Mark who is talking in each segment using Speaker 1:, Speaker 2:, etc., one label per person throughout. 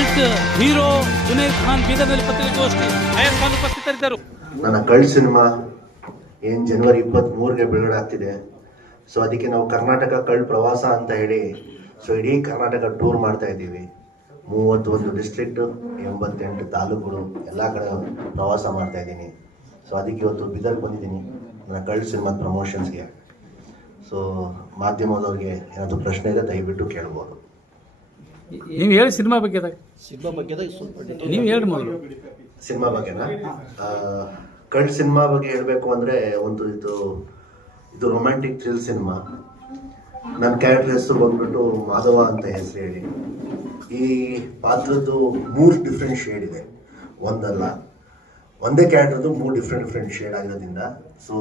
Speaker 1: Cult hero Junaid Khan ಬೀದರ್ನಲ್ಲಿ ಪತ್ರಿಕಾಗೋಷ್ಠಿ ಅಯ್ಯರ್ ಖಾನ್ ಉಪಸ್ಥಿತರಿದ್ದರು.
Speaker 2: ನನ್ನ ಕಳ್ ಸಿನಿಮಾ ಏನು ಜನವರಿ ಇಪ್ಪತ್ತ್ ಮೂರಿಗೆ ಬಿಡುಗಡೆ ಆಗ್ತಿದೆ. ಸೊ ಅದಕ್ಕೆ ನಾವು ಕರ್ನಾಟಕ ಕಳ್ಳ ಪ್ರವಾಸ ಅಂತ ಹೇಳಿ ಸೊ ಇಡೀ ಕರ್ನಾಟಕ ಟೂರ್ ಮಾಡ್ತಾ ಇದ್ದೀವಿ. ಮೂವತ್ತೊಂದು ಡಿಸ್ಟ್ರಿಕ್ಟು ಎಂಬತ್ತೆಂಟು ತಾಲೂಕುಗಳು, ಎಲ್ಲ ಕಡೆ ಪ್ರವಾಸ ಮಾಡ್ತಾ ಇದ್ದೀನಿ. ಸೊ ಅದಕ್ಕೆ ಇವತ್ತು ಬಿದರ್ ಬಂದಿದ್ದೀನಿ, ನನ್ನ ಕಳ್ ಸಿನಿಮಾದ ಪ್ರಮೋಷನ್ಸ್ಗೆ ಸೊ ಮಾಧ್ಯಮದವ್ರಿಗೆ ಏನಾದರೂ ಪ್ರಶ್ನೆ ಇದೆ ದಯವಿಟ್ಟು ಕೇಳ್ಬೋದು.
Speaker 1: ನೀವು ಹೇಳಿ ಸಿನಿಮಾ ಬಗ್ಗೆ
Speaker 3: ಸಿನಿಮಾ ಸ್ವಲ್ಪ
Speaker 1: ನೀವು ಹೇಳಿ ಮೊದಲು.
Speaker 2: ಸಿನಿಮಾ ಬಗ್ಗೆನಾ? ಕಳ್ ಸಿನಿಮಾ ಬಗ್ಗೆ ಹೇಳಬೇಕು ಅಂದರೆ ಒಂದು ಇದು ಇದು ರೊಮ್ಯಾಂಟಿಕ್ ಥ್ರಿಲ್ ಸಿನಿಮಾ. ನನ್ನ ಕ್ಯಾರೆಕ್ಟರ್ ಹೆಸರು ಬಂದ್ಬಿಟ್ಟು ಮಾಧವ ಅಂತ ಹೆಸರು ಹೇಳಿ. ಈ ಪಾತ್ರದ್ದು ಮೂರು ಡಿಫ್ರೆಂಟ್ ಶೇಡ್ ಇದೆ. ಒಂದಲ್ಲ. ಒಂದೇ ಕ್ಯಾರೆಕ್ಟರ್ದು ಮೂರು ಡಿಫ್ರೆಂಟ್ ಡಿಫ್ರೆಂಟ್ ಶೇಡ್ ಆಗಿರೋದ್ರಿಂದ. ಸೊ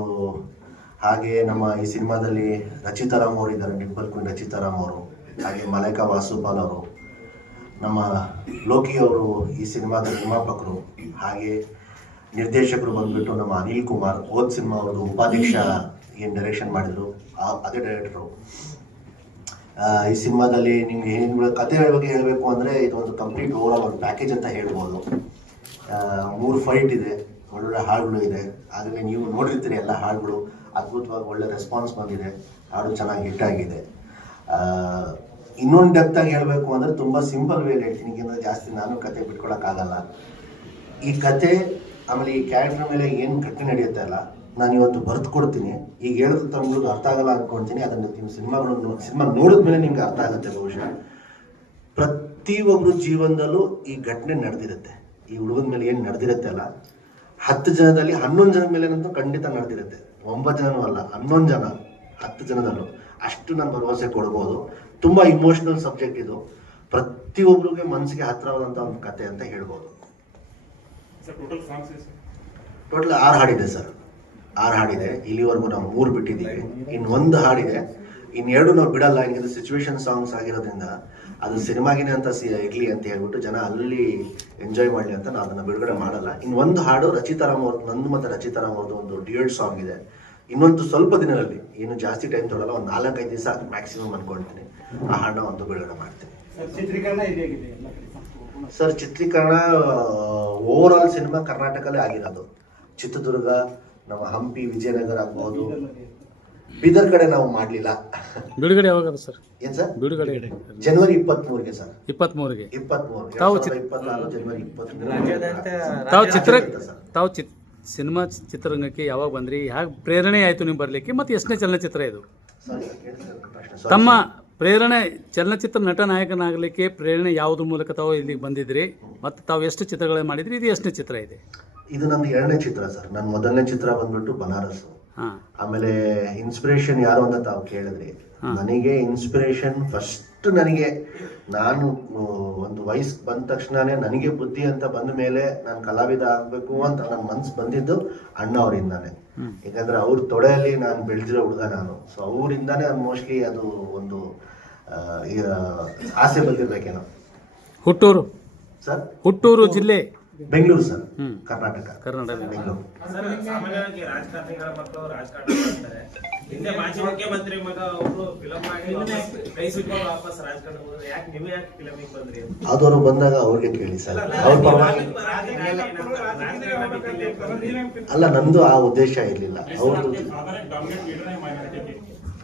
Speaker 2: ಹಾಗೆ ನಮ್ಮ ಈ ಸಿನಿಮಾದಲ್ಲಿ ರಚಿತಾರಾಮ್ ಅವರು ಇದ್ದಾರೆ ಡಿಂಪಲ್ ರಚಿತಾ ರಚಿತಾರಾಮ್ ಅವರು ಹಾಗೆ ಮಲೈಕಾ ವಾಸುಪಾಲ್ ಅವರು. ನಮ್ಮ ಲೋಕಿ ಅವರು ಈ ಸಿನಿಮಾದ ನಿರ್ಮಾಪಕರು, ಹಾಗೆ ನಿರ್ದೇಶಕರು ಬಂದ್ಬಿಟ್ಟು ನಮ್ಮ ಅನಿಲ್ ಕುಮಾರ್ ಓದ್ ಸಿನಿಮಾ ಅವ್ರದ್ದು ಉಪಾಧ್ಯಕ್ಷ ಏನು ಡೈರೆಕ್ಷನ್ ಮಾಡಿದ್ರು, ಆ- ಅದೇ ಡೈರೆಕ್ಟ್ರು ಈ ಸಿನಿಮಾದಲ್ಲಿ ನಿಮ್ಗೆ ಏನು ಕತೆ ಬಗ್ಗೆ ಹೇಳಬೇಕು ಅಂದರೆ ಇದೊಂದು ಕಂಪ್ಲೀಟ್ ಓವರ್ ಆಲ್ ಒಂದು ಪ್ಯಾಕೇಜ್ ಅಂತ ಹೇಳ್ಬೋದು. ಮೂರು ಫೈಟ್ ಇದೆ, ಒಳ್ಳೊಳ್ಳೆ ಹಾಡುಗಳು ಇದೆ. ಆದರೆ ನೀವು ನೋಡಿರ್ತೀರಿ ಎಲ್ಲ ಹಾಡುಗಳು. ಅದ್ಭುತವಾಗಿ ಒಳ್ಳೆ ರೆಸ್ಪಾನ್ಸ್ ಬಂದಿದೆ. ಹಾಡು ಚೆನ್ನಾಗಿ ಹಿಟ್ ಆಗಿದೆ. ಇನ್ನೊಂದು ಆಗಿ ಹೇಳಬೇಕು ಅಂದರೆ ತುಂಬ ಸಿಂಪಲ್ ವೇಲಿ ಹೇಳ್ತೀನಿ ಯಾಕೆಂದರೆ ಜಾಸ್ತಿ ನಾನು ಕತೆ ಬಿಟ್ಕೊಳಕ್ಕಾಗಲ್ಲ ಈ ಕತೆ, ಆಮೇಲೆ ಈ ಕ್ಯಾರೆಕ್ಟರ್ ಮೇಲೆ ಏನು ಘಟನೆ ನಡೆಯುತ್ತೆ ಅಲ್ಲ, ನಾನು ಇವತ್ತು ಬರೆದು ಕೊಡ್ತೀನಿ ಈಗ ಹೇಳಿದ ತಮ್ಗಳಿಗೆ ಅರ್ಥ ಆಗಲ್ಲ ಅನ್ಕೊಳ್ತೀನಿ ಅದನ್ನು ನೀವು ಸಿನಿಮಾಗಳು ಸಿನಿಮಾ ನೋಡಿದ ಮೇಲೆ ನಿಮ್ಗೆ ಅರ್ಥ ಆಗುತ್ತೆ ಬಹುಶಃ. ಪ್ರತಿಯೊಬ್ಬರು ಜೀವನದಲ್ಲೂ ಈ ಘಟನೆ ನಡೆದಿರುತ್ತೆ. ಈ ಹುಡುಗನ ಮೇಲೆ ಏನು ನಡೆದಿರುತ್ತೆ ಅಲ್ಲ, ಹತ್ತು ಜನದಲ್ಲಿ ಹನ್ನೊಂದು ಜನದ ಮೇಲೆ ಖಂಡಿತ ನಡೆದಿರುತ್ತೆ. ಒಂಬತ್ತು ಜನನೂ ಅಲ್ಲ, ಹನ್ನೊಂದು ಜನ, ಹತ್ತು ಜನದಲ್ಲೂ. ಅಷ್ಟು ನಾನು ಭರವಸೆ ಕೊಡ್ಬೋದು. ತುಂಬ ಇಮೋಷ್ನಲ್ ಸಬ್ಜೆಕ್ಟ್ ಇದು. ಪ್ರತಿಯೊಬ್ಬರಿಗೆ ಮನಸ್ಸಿಗೆ ಹತ್ತಿರವಾದಂಥ ಒಂದು ಕತೆ ಅಂತ ಹೇಳ್ಬೋದು. ಟೋಟಲ್ ಆರು ಹಾಡಿದೆ ಸರ್ ಆರು ಹಾಡಿದೆ. ಇಲ್ಲಿವರೆಗೂ ನಾವು ಮೂರು ಬಿಟ್ಟಿದ್ದೀವಿ ಇನ್ನು ಒಂದು ಹಾಡಿದೆ. ಇನ್ನೆರಡು ನಾವು ಬಿಡಲ್ಲ. ಹಿಂಗೆ ಸಿಚುವೇಶನ್ ಸಾಂಗ್ಸ್ ಆಗಿರೋದ್ರಿಂದ ಅದು ಸಿನಿಮಾಗಿನೇ ಅಂತ ಸಿ ಇರಲಿ ಅಂತ ಹೇಳ್ಬಿಟ್ಟು ಜನ ಅಲ್ಲಿ ಎಂಜಾಯ್ ಮಾಡಲಿ ಅಂತ ನಾವು ಅದನ್ನು ಬಿಡುಗಡೆ ಮಾಡಲ್ಲ. ಇನ್ನು ಒಂದು ಹಾಡು ರಚಿತಾರಾಮ್ ಅವ್ರದ್ದು ನಂದು ಮತ್ತು ರಚಿತಾರಾಮ್ ಅವ್ರದ್ದು ಒಂದು ಡ್ಯೂಯೆಟ್ ಸಾಂಗ್ ಇದೆ. ಇನ್ನೊಂದು ಸ್ವಲ್ಪ ದಿನಗಳಲ್ಲಿ ಏನು ಜಾಸ್ತಿ ಟೈಮ್ ತೊಗೊಳಲ್ಲ ಒಂದು ನಾಲ್ಕೈದು ದಿವಸ ಮ್ಯಾಕ್ಸಿಮಮ್ ಅನ್ಕೊಳ್ತೀನಿ ಆ ಹಣ ಒಂದು ಬಿಡುಗಡೆ ಮಾಡ್ತೀನಿ. ಸರ್ ಚಿತ್ರೀಕರಣ ಓವರ್ ಆಲ್ ಸಿನಿಮಾ ಕರ್ನಾಟಕಲ್ಲೇ ಆಗಿರೋದು. ಚಿತ್ರದುರ್ಗ ನಮ್ಮ ಹಂಪಿ ವಿಜಯನಗರ ಆಗ್ಬೋದು. ಬೀದರ್ ಕಡೆ ನಾವು ಮಾಡಲಿಲ್ಲ.
Speaker 1: ಬಿಡುಗಡೆ ಯಾವಾಗ ಸರ್?
Speaker 2: ಏನ್ ಸರ್?
Speaker 1: ಬಿಡುಗಡೆ.
Speaker 2: ಜನವರಿ ಇಪ್ಪತ್ಮೂರಿಗೆ ಸರ್.
Speaker 1: ಇಪ್ಪತ್ಮೂರಿಗೆ.
Speaker 2: ಇಪ್ಪತ್ಮೂರು
Speaker 1: ತಾವು
Speaker 2: ಮೂರು ಇಪ್ಪತ್ತಾರು ಜನವರಿ ಇಪ್ಪತ್ಮೂರು.
Speaker 1: ತಾವು ಚಿತ್ರ
Speaker 2: ಸರ್.
Speaker 1: ತಾವು ಚಿತ್ ಸಿನಿಮಾ ಚಿತ್ರರಂಗಕ್ಕೆ ಯಾವಾಗ ಬಂದ್ರಿ? ಹೇಗೆ ಪ್ರೇರಣೆ ಆಯಿತು ನೀವು ಬರಲಿಕ್ಕೆ? ಮತ್ತು ಎಷ್ಟನೇ ಚಲನಚಿತ್ರ ಇದು? ತಮ್ಮ ಪ್ರೇರಣೆ ಚಲನಚಿತ್ರ ನಟ ನಾಯಕನಾಗಲಿಕ್ಕೆ ಪ್ರೇರಣೆ ಯಾವುದ್ರ ಮೂಲಕ ತಾವು ಇಲ್ಲಿಗೆ ಬಂದಿದ್ರಿ? ಮತ್ತು ತಾವು ಎಷ್ಟು ಚಿತ್ರಗಳನ್ನು ಮಾಡಿದ್ರಿ? ಇದು ಎಷ್ಟನೇ ಚಿತ್ರ ಇದೆ?
Speaker 2: ಇದು ನನ್ನ ಎರಡನೇ ಚಿತ್ರ ಸರ್. ನನ್ನ ಮೊದಲನೇ ಚಿತ್ರ ಬಂದ್ಬಿಟ್ಟು ಬನಾರಸ್. ಆಮೇಲೆ ಇನ್ಸ್ಪಿರೇಷನ್ ಯಾರು ಅಂತ ತಾವು ಕೇಳಿದ್ರಿ. ನನಗೆ ಇನ್ಸ್ಪಿರೇಷನ್ ಫಸ್ಟ್ ನನಗೆ ನಾನು ಒಂದು ವಯಸ್ಸು ಬಂದ ತಕ್ಷಣನೇ ನನಗೆ ಬುದ್ಧಿ ಅಂತ ಬಂದ ಮೇಲೆ ನಾನು ಕಲಾವಿದ ಆಗಬೇಕು ಅಂತ ನನ್ನ ಮನ್ಸು ಬಂದಿದ್ದು ಅಣ್ಣ ಅವರಿಂದಾನೆ. ಯಾಕಂದ್ರೆ ಅವ್ರ ತೊಡೆಯಲ್ಲಿ ನಾನು ಬೆಳೆದಿರೋ ಹುಡುಗ ನಾನು. ಸೊ ಅವರಿಂದಾನೇ ಮೋಸ್ಟ್ಲಿ ಅದು ಒಂದು ಆಸೆ ಬಂದಿರ್ಬೇಕೇನೋ.
Speaker 1: ಹುಟ್ಟೂರು.
Speaker 2: ಸರ್?
Speaker 1: ಹುಟ್ಟೂರು. ಜಿಲ್ಲೆ.
Speaker 2: ಬೆಂಗಳೂರು ಸರ್.
Speaker 1: ಹ್ಮ್.
Speaker 2: ಕರ್ನಾಟಕ.
Speaker 1: ಕರ್ನಾಟಕ.
Speaker 2: ಬೆಂಗಳೂರು.
Speaker 4: ಸರ್ ಸಾಮಾನ್ಯವಾಗಿ ರಾಜಕಾರಣಿಗಳ ಮಕ್ಕಳು ರಾಜಕಾರಣ ಮಾಡ್ತಾರೆ. ಹಿಂದೆ ಮಾಜಿ ಮುಖ್ಯಮಂತ್ರಿ ಮಗ ಅವರು ಫಿಲಂ ಮಾಡಿ ವಾಪಸ್ ಕೈ ಸುಟ್ಕೊಂಡು ವಾಪಸ್ ರಾಜಕಾರಣ ಹೋದ್ರೆ ಯಾಕೆ ನೀವು ಯಾಕೆ ಫಿಲಮಿಗೆ ಬಂದ್ರಿ?
Speaker 2: ಆದವರು ಬಂದಾಗ ಅವ್ರಿಗೆ ಕೇಳಿ ಸರ್. ಅವ್ರ ಪರವಾಗಿ ಅಲ್ಲ ನಂದು ಆ ಉದ್ದೇಶ ಇರಲಿಲ್ಲ. ಅವ್ರದ್ದು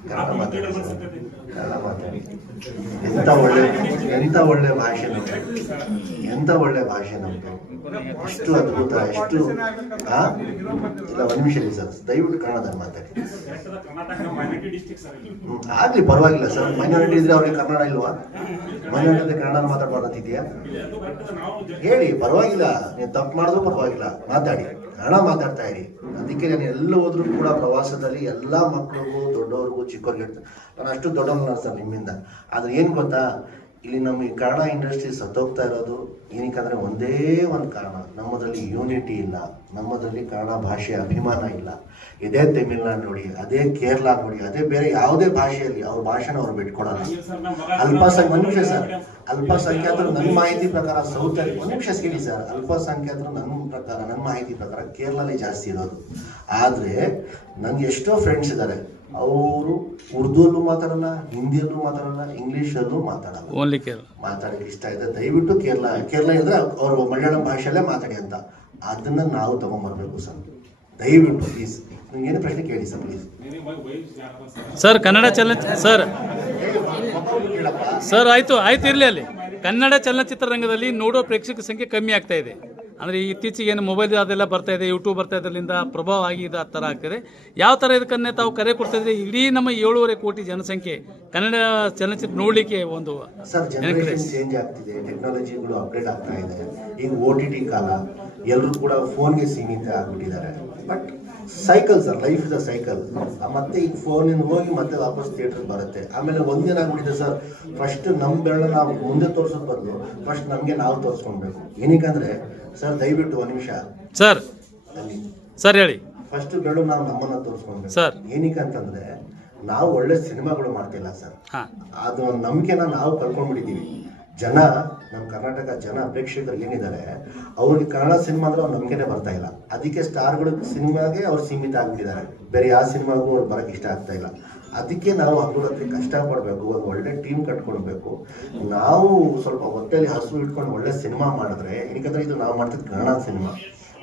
Speaker 2: ಕನ್ನಡ ಮಾತಾಡಿ. ಕನ್ನಡ ಮಾತಾಡಿ. ಎಂತ ಒಳ್ಳೆ ಎಂತ ಒಳ್ಳೆ ಭಾಷೆ ನಮ್ದು ಎಂತ ಒಳ್ಳೆ ಭಾಷೆ ನಮ್ಮದು ಎಷ್ಟು ಅದ್ಭುತ, ಎಷ್ಟು? ಇಲ್ಲ, ಒಂದು ನಿಮಿಷ ಇಲ್ಲ ಸರ್. ದಯವಿಟ್ಟು ಕನ್ನಡದಲ್ಲಿ ಮಾತಾಡಿ. ಆಗ್ಲಿ, ಪರವಾಗಿಲ್ಲ ಸರ್. ಮೈನಾರಿಟಿ ಇದ್ರೆ ಅವ್ರಿಗೆ ಕನ್ನಡ ಇಲ್ವಾ? ಮೈನಾರಿಟಿ ಕನ್ನಡ ಮಾತಾಡ್ಬಾರ್ದಿದ್ಯಾ ಹೇಳಿ, ಪರವಾಗಿಲ್ಲ. ನೀವು ತಪ್ಪು ಮಾಡಿದ್ರು ಪರವಾಗಿಲ್ಲ. ಮಾತಾಡಿ. ಕನ್ನಡ ಮಾತಾಡ್ತಾ ಇರಿ. ಅದಕ್ಕೆ ನಾನು ಎಲ್ಲ ಹೋದ್ರೂ ಕೂಡ ಪ್ರವಾಸದಲ್ಲಿ ಎಲ್ಲ ಮಕ್ಕಳಿಗೂ ದೊಡ್ಡವ್ರಿಗೂ ಚಿಕ್ಕವ್ರಿಗೆ ನಾನು ಅಷ್ಟು ದೊಡ್ಡವ್ರು ಸರ್ ನಿಮ್ಮಿಂದ. ಆದ್ರೆ ಏನು ಗೊತ್ತಾ? ಇಲ್ಲಿ ನಮ್ಮ ಈ ಕನ್ನಡ ಇಂಡಸ್ಟ್ರಿ ಸತ್ತೋಗ್ತಾ ಇರೋದು ಏನಕ್ಕಂದ್ರೆ ಒಂದೇ ಒಂದು ಕಾರಣ. ನಮ್ಮದ್ರಲ್ಲಿ ಯೂನಿಟಿ ಇಲ್ಲ. ನಮ್ಮದ್ರಲ್ಲಿ ಕನ್ನಡ ಭಾಷೆ ಅಭಿಮಾನ ಇಲ್ಲ. ಇದೇ ತಮಿಳ್ನಾಡು ನೋಡಿ, ಅದೇ ಕೇರಳ ನೋಡಿ, ಅದೇ ಬೇರೆ ಯಾವುದೇ ಭಾಷೆಯಲ್ಲಿ ಅವ್ರ ಭಾಷೆನ ಅವ್ರು ಬಿಟ್ಕೊಡಲ್ಲ. ಅಲ್ಪಸಂಖ್ಯ ಒಂದು ನಿಮಿಷ ಸರ್, ಅಲ್ಪಸಂಖ್ಯಾತರು ನನ್ನ ಮಾಹಿತಿ ಪ್ರಕಾರ ಸೌತ್ ಒಂದು ನಿಮಿಷ ಕೇಳಿ ಸರ್, ಅಲ್ಪಸಂಖ್ಯಾತರು ನನ್ನ ಪ್ರಕಾರ, ನನ್ನ ಮಾಹಿತಿ ಪ್ರಕಾರ ಕೇರಳಲ್ಲಿ ಜಾಸ್ತಿ ಇರೋದು. ಆದರೆ ನನಗೆ ಎಷ್ಟೋ ಫ್ರೆಂಡ್ಸ್ ಇದ್ದಾರೆ ಅವರು ಉರ್ದುವಲ್ಲೂ ಮಾತಾಡಲ್ಲ ಹಿಂದಿಯಲ್ಲೂ ಮಾತಾಡಲ್ಲ ಇಂಗ್ಲೀಷಲ್ಲೂ ಮಾತಾಡಲ್ಲ.
Speaker 1: ಓನ್ಲಿ ಕೇರಳ.
Speaker 2: ಮಾತಾಡಕ್ಕೆ ಇಷ್ಟ ಇದೆ ದಯವಿಟ್ಟು ಕೇರಳ ಕೇರಳ ಇದ್ರೆ ಅವರು ಮಲಯಾಳಂ ಭಾಷೆಯಲ್ಲೇ ಮಾತಾಡಿ ಅಂತ. ಅದನ್ನ ನಾವು ತಗೊಂಬರ್ಬೇಕು ಸರ್. ದಯವಿಟ್ಟು ಪ್ಲೀಸ್ ಏನು ಪ್ರಶ್ನೆ ಕೇಳಿ ಸರ್ ಪ್ಲೀಸ್
Speaker 1: ಸರ್ ಕನ್ನಡ ಚಲನಚಿತ್ರ ಸರ್ ಸರ್ ಆಯ್ತು ಆಯ್ತು ಇರಲಿ ಅಲ್ಲಿ. ಕನ್ನಡ ಚಲನಚಿತ್ರರಂಗದಲ್ಲಿ ನೋಡೋ ಪ್ರೇಕ್ಷಕ ಸಂಖ್ಯೆ ಕಮ್ಮಿ ಆಗ್ತಾ ಇದೆ. ಅಂದರೆ ಇತ್ತೀಚೆಗೆ ಏನು ಮೊಬೈಲ್ ಅದೆಲ್ಲ ಬರ್ತಾ ಇದೆ ಯೂಟ್ಯೂಬ್ ಬರ್ತಾ ಇದರಿಂದ ಪ್ರಭಾವ ಆಗಿ ಇದು ಆ ಥರ ಆಗ್ತಿದೆ. ಯಾವ ಥರ ಇದಕ್ಕನ್ನೇ ತಾವು ಕರೆ ಕೊಡ್ತಾ ಇದ್ರೆ ಇಡೀ ನಮ್ಮ ಏಳೂವರೆ ಕೋಟಿ ಜನಸಂಖ್ಯೆ ಕನ್ನಡ ಚಲನಚಿತ್ರ ನೋಡಲಿಕ್ಕೆ ಒಂದು
Speaker 2: ಸರ್ ಜನರೇಷನ್ ಚೇಂಜ್ ಆಗ್ತಿದೆ ಟೆಕ್ನಾಲಜಿಗಳು ಅಪ್ಡೇಟ್ ಆಗ್ತಾ ಇದೆ ಈಗ ಓ ಟಿ ಟಿ ಕಾಲ ಎಲ್ಲರೂ ಕೂಡ ಫೋನ್ಗೆ ಸೀಮಿತ ಆಗ್ಬಿಟ್ಟಿದ್ದಾರೆ. But cycle sir life is a cycle ಮತ್ತೆ ಈಗ ಫೋನಿಂದ ಹೋಗಿ ಮತ್ತೆ ವಾಪಸ್ ಥಿಯೇಟರ್ ಬರುತ್ತೆ. ಆಮೇಲೆ ಒಂದಿನ ಆಗ್ಬಿಟ್ಟಿದೆ ಸರ್ ಫಸ್ಟ್ ನಮ್ಮ ಬೆರಳ ನಾವು ಮುಂದೆ ತೋರಿಸೋದು ಬದಲು ಫಸ್ಟ್ ನಮಗೆ ನಾವು ತೋರಿಸ್ಕೊಳ್ಬೇಕು. ಏನಕ್ಕಂದ್ರೆ ಸರ್ ದಯವಿಟ್ಟು ಒಂದು ನಿಮಿಷ.
Speaker 1: ಸರ್ ಸರ್ ಹೇಳಿ.
Speaker 2: ಫಸ್ಟ್ ಬೆರಳು ನಾವು ನಮ್ಮನ್ನ ತೋರಿಸ್ಕೊಳ್ಬೇಕು.
Speaker 1: ಸರ್.
Speaker 2: ಏನಕ್ಕೆ ಅಂತಂದ್ರೆ ನಾವು ಒಳ್ಳೆ ಸಿನಿಮಾಗಳು ಮಾಡ್ತಿಲ್ಲ ಸರ್ ಅದು ಒಂದು ನಂಬಿಕೆನ ನಾವು ಕಳ್ಕೊಂಡ್ಬಿಟ್ಟಿದ್ದೀವಿ ಜನ ನಮ್ಮ ಕರ್ನಾಟಕ ಜನ ಪ್ರೇಕ್ಷಕರು ಏನಿದ್ದಾರೆ, ಅವ್ರಿಗೆ ಕನ್ನಡ ಸಿನಿಮಾ ಅಂದ್ರೆ ಅವ್ರ ನಂಬಿಕೆನೇ ಬರ್ತಾ ಇಲ್ಲ. ಅದಕ್ಕೆ ಸ್ಟಾರ್ಗಳು ಸಿನಿಮಾಗೆ ಅವ್ರು ಸೀಮಿತ ಆಗ್ಬಿಟ್ಟಿದ್ದಾರೆ. ಬೇರೆ ಯಾವ ಸಿನಿಮಾಗೂ ಅವ್ರು ಬರಕ್ಕೆ ಇಷ್ಟ ಆಗ್ತಾ ಇಲ್ಲ. ಅದಕ್ಕೆ ನಾವು ಹಂಗೋದಕ್ಕೆ ಕಷ್ಟಪಡಬೇಕು, ಒಂದು ಒಳ್ಳೆ ಟೀಮ್ ಕಟ್ಕೊಳ್ಬೇಕು. ನಾವು ಸ್ವಲ್ಪ ಹೊಟ್ಟೆಲಿ ಹಸು ಇಟ್ಕೊಂಡು ಒಳ್ಳೆ ಸಿನಿಮಾ ಮಾಡಿದ್ರೆ ಏನಕ್ಕಂದ್ರೆ ಇದು ನಾವು ಮಾಡ್ತಿದ್ದು ಕನ್ನಡ ಸಿನಿಮಾ.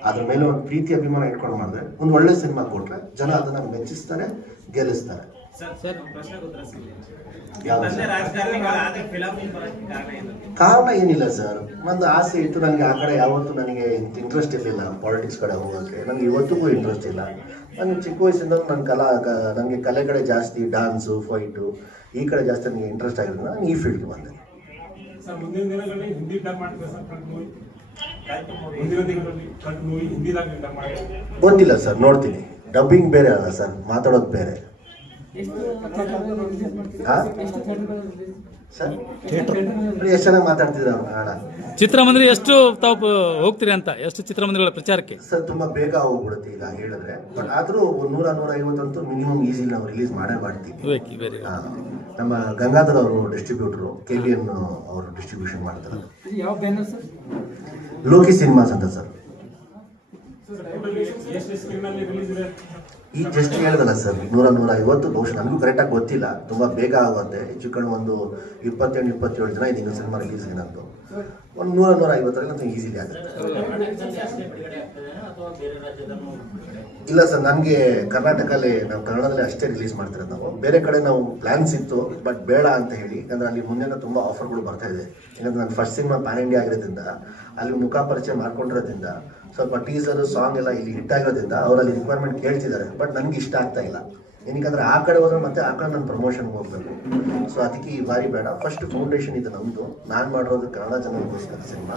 Speaker 2: ಅದ್ರ ಮೇಲೆ ಒಂದು ಪ್ರೀತಿ ಅಭಿಮಾನ ಇಟ್ಕೊಂಡು ಮಾಡಿದ್ರೆ, ಒಂದು ಒಳ್ಳೆ ಸಿನಿಮಾ ಕೊಟ್ಟರೆ ಜನ ಅದನ್ನ ಮೆಚ್ಚಿಸ್ತಾರೆ, ಗೆಲ್ಲಿಸ್ತಾರೆ.
Speaker 4: ಕಾರಣ ಏನು?
Speaker 2: ಕಾರಣ ಏನಿಲ್ಲ ಸರ್. ಒಂದು ಆಸೆ ಇತ್ತು ನನಗೆ ಆ ಕಡೆ ಯಾವತ್ತೂ ನನಗೆ ಇಂಟ್ರೆಸ್ಟ್ ಇರಲಿಲ್ಲ ಪಾಲಿಟಿಕ್ಸ್ ಕಡೆ ಹೋಗೋಕ್ಕೆ. ನನಗೆ ಇವತ್ತಿಗೂ ಇಂಟ್ರೆಸ್ಟ್ ಇಲ್ಲ. ನನಗೆ ಚಿಕ್ಕ ವಯಸ್ಸಿಂದ ನನ್ನ ಕಲಾ ನನಗೆ ಕಲೆ ಕಡೆ ಜಾಸ್ತಿ ಡಾನ್ಸು ಫೈಟು ಈ ಕಡೆ ಜಾಸ್ತಿ ನನಗೆ ಇಂಟ್ರೆಸ್ಟ್ ಆಗಿರೋದು ನಾನು ಈ ಫೀಲ್ಡ್ಗೆ ಬಂದೆ.
Speaker 5: ಸರ್ ಮುಂದಿನ ದಿನಗಳಲ್ಲಿ ಹಿಂದಿ ಡಬ್ ಮಾಡ್ತಾರೆ ಸರ್ ಕಟ್ ಮೂವಿ ಮುಂದಿನ ದಿನಗಳಲ್ಲಿ ಕಟ್ ಮೂವಿ ಹಿಂದಿದಾಗ ಡಬ್ ಮಾಡಿ
Speaker 2: ಗೊತ್ತಿಲ್ಲ ಸರ್ ನೋಡ್ತೀನಿ. ಡಬ್ಬಿಂಗ್ ಬೇರೆ ಅಲ್ಲ ಸರ್ ಮಾತಾಡೋದು ಬೇರೆ. ಎಷ್ಟು ಚೆನ್ನಾಗಿ ಮಾತಾಡ್ತಿದ್ರು ಅವ್ರು ಕನ್ನಡ
Speaker 1: ಚಿತ್ರಮಂದಿರ ಎಷ್ಟು ತಾವು ಹೋಗ್ತೀರಿ ಅಂತ ಎಷ್ಟು ಚಿತ್ರಮಂದಿರಗಳ ಪ್ರಚಾರಕ್ಕೆ?
Speaker 2: ಸರ್ ತುಂಬಾ ಬೇಗ ಹೋಗ್ಬಿಡುತ್ತೆ ಈಗ ಹೇಳಿದ್ರೆ. ಬಟ್ ಆದ್ರೂ ಒಂದು ನೂರ ನೂರ ಐವತ್ತಂತೂ ಮಿನಿಮಮ್ ಈಸಿ ನಾವು ರಿಲೀಸ್ ಮಾಡೇ ಮಾಡ್ತೀವಿ
Speaker 1: ವೇಕಿ ವೆರಿ
Speaker 2: ಆ, ನಮ್ಮ ಗಂಗಾಧರ್ ಅವರು ಡಿಸ್ಟ್ರಿಬ್ಯೂಟರ್ ಕೆ ಬಿ ಎನ್ ಅವರು ಡಿಸ್ಟ್ರಿಬ್ಯೂಷನ್ ಮಾಡ್ತಾರೆ.
Speaker 3: ಯಾವ ಬ್ಯಾನರ್ ಸರ್?
Speaker 2: ಲೋಕಿ ಸಿನಿಮಾಸ್ ಅಂತ ಸರ್.
Speaker 5: ರಿಲೀಸ್
Speaker 2: ಜಸ್ಟ್ ಹೇಳ್ದಲ್ಲ ಸರ್, ನೂರ ನೂರ ಐವತ್ತು ಬಹುಶಃ ನಮಗೂ ಕರೆಕ್ಟಾಗಿ ಗೊತ್ತಿಲ್ಲ. ತುಂಬ ಬೇಗ ಆಗುತ್ತೆ. ಹೆಚ್ಚು ಕಡಿಮೆ ಒಂದು ಇಪ್ಪತ್ತೆಂಟು, ಇಪ್ಪತ್ತೇಳು ಜನ ಇದು ಇನ್ನೊಂದು ಸಿನಿಮಾ ರಿಲೀಸ್ ನಂದು. ಒಂದು ನೂರ ನೂರ ಐವತ್ತರಲ್ಲಿ ಈಸಿಲಿ ಆಗುತ್ತೆ. ಇಲ್ಲ ಸರ್ ನನಗೆ ಕರ್ನಾಟಕದಲ್ಲಿ ನಾವು ಕನ್ನಡದಲ್ಲಿ ಅಷ್ಟೇ ರಿಲೀಸ್ ಮಾಡ್ತಿರೋದು ನಾವು. ಬೇರೆ ಕಡೆ ನಾವು ಪ್ಲ್ಯಾನ್ಸ್ ಇತ್ತು ಬಟ್ ಬೇಡ ಅಂತ ಹೇಳಿ. ಯಾಕಂದ್ರೆ ಅಲ್ಲಿ ಮುಂದೆನ ತುಂಬ ಆಫರ್ಗಳು ಬರ್ತಾ ಇದೆ. ನನ್ನ ಫಸ್ಟ್ ಸಿನಿಮಾ ಪ್ಯಾನ್ ಇಂಡಿಯಾ ಆಗಿರೋದ್ರಿಂದ, ಅಲ್ಲಿ ಮುಖ ಪರಿಚಯ ಮಾಡ್ಕೊಂಡಿರೋದ್ರಿಂದ ಸ್ವಲ್ಪ ಟೀಸರ್ ಸಾಂಗ್ ಎಲ್ಲ ಇಲ್ಲಿ ಹಿಟ್ ಆಗಿರೋದ್ರಿಂದ ಅವರಲ್ಲಿ ರಿಕ್ವೈರ್ಮೆಂಟ್ ಕೇಳ್ತಿದ್ದಾರೆ ಬಟ್ ನನಗೆ ಇಷ್ಟ ಆಗ್ತಾ ಇಲ್ಲ. ಏನಕ್ಕಂದ್ರೆ ಆ ಕಡೆ ಹೋದ್ರೆ ಮತ್ತೆ ಆ ಕಡೆ ನಾನು ಪ್ರಮೋಷನ್ ಹೋಗ್ಬೇಕು. ಸೊ ಅದಕ್ಕೆ ಈ ಬಾರಿ ಬೇಡ. ಫಸ್ಟ್ ಫೌಂಡೇಶನ್ ಇದು ನಮ್ಮದು ನಾನು ಮಾಡಿರೋದು ಕನ್ನಡ ಜನರಿಗೋಸ್ಕರ ಸಿನಿಮಾ.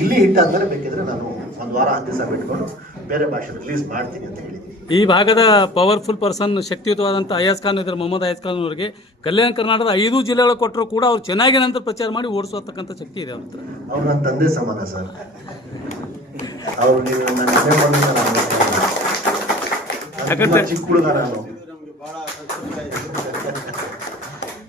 Speaker 2: ಇಲ್ಲಿ ಹಿಟ್ ಆದ್ಮೇಲೆ ಬೇಕಿದ್ರೆ ನಾನು ಒಂದು ವಾರ ಹತ್ತು ದಿವಸ ಬಿಟ್ಕೊಂಡು ಬೇರೆ ಭಾಷೆ ರಿಲೀಸ್ ಮಾಡ್ತೀನಿ ಅಂತ ಹೇಳಿದ್ದೀನಿ
Speaker 1: ಈ ಭಾಗದ ಪವರ್ಫುಲ್ ಪರ್ಸನ್ ಶಕ್ತಿಯುತವಾದಂಥ ಅಯಾಜ್ ಖಾನ್ ಇದ್ದಾರೆ ಮೊಹಮ್ಮದ್ ಅಯಾಜ್ ಖಾನ್ ಅವರಿಗೆ ಕಲ್ಯಾಣ ಕರ್ನಾಟಕದ ಐದು ಜಿಲ್ಲೆಗಳ ಕೊಟ್ಟರು ಕೂಡ ಅವ್ರು ಚೆನ್ನಾಗಿ ನಂತರ ಪ್ರಚಾರ ಮಾಡಿ ಓಡಿಸುವಂತಕ್ಕಂಥ ಶಕ್ತಿ ಇದೆ ಅವ್ರ ಹತ್ರ.
Speaker 2: ಅವ್ರ ನನ್ನ ತಂದೆ ಸಮಾನ ಸರ್. ಅವ್ರು ನೀವು ನನ್ನ ಮನೆ ಬಂದು ನಾನು ನಾನು ತುಂಬಾ ಚಿಕ್ಕ ಹುಡುಗ ನಾನು.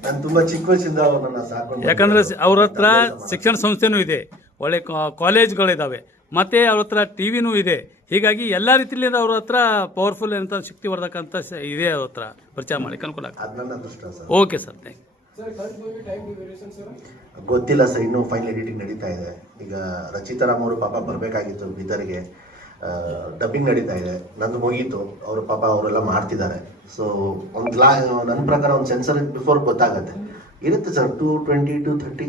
Speaker 2: ನಾನು ತುಂಬಾ ಚಿಕ್ಕ ವಯಸ್ಸಿಂದ ಅವ್ರು ಸಾಕೊಂಡು
Speaker 1: ಯಾಕಂದ್ರೆ ಅವ್ರ ಹತ್ರ ಶಿಕ್ಷಣ ಸಂಸ್ಥೆನೂ ಇದೆ. ಒಳ್ಳೆ ಕಾ- ಕಾಲೇಜ್ಗಳಿದಾವೆ ಮತ್ತೆ ಅವ್ರ ಹತ್ರ ಟಿ ವಿನೂ ಇದೆ. ಹೀಗಾಗಿ ಎಲ್ಲ ರೀತಿಯಿಂದ ಅವ್ರ ಹತ್ರ ಪವರ್ಫುಲ್ ಅಂತ ಶಕ್ತಿವರ್ಧಕ ಅಂತ ಇದೆ ಅವ್ರ ಹತ್ರ. ಪರಿಚಯ ಮಾಡಿ ಅನುಕೂಲ ಆಗ್ತದೆ. Okay sir. ಥ್ಯಾಂಕ್
Speaker 2: ಗೊತ್ತಿಲ್ಲ ಸರ್ ಇನ್ನೂ ಫೈನಲ್ ಎಡಿಟಿಂಗ್ ನಡೀತಾ ಇದೆ. ಈಗ ರಚಿತಾರಾಮ್ ಅವರು ಪಾಪ ಬರಬೇಕಾಗಿತ್ತು ಬೀದರ್ಗೆ. ಡಬ್ಬಿಂಗ್ ನಡೀತಾ ಇದೆ. ನಂದು ಮುಗೀತು. ಅವರು ಪಾಪ ಅವರೆಲ್ಲ ಮಾಡ್ತಿದ್ದಾರೆ. ಸೊ ಒಂದು ಲಾ ನನ್ನ ಪ್ರಕಾರ ಒಂದು ಸೆನ್ಸರ್ ಬಿಫೋರ್ ಗೊತ್ತಾಗುತ್ತೆ. ಇರುತ್ತೆ sir to twenty to thirty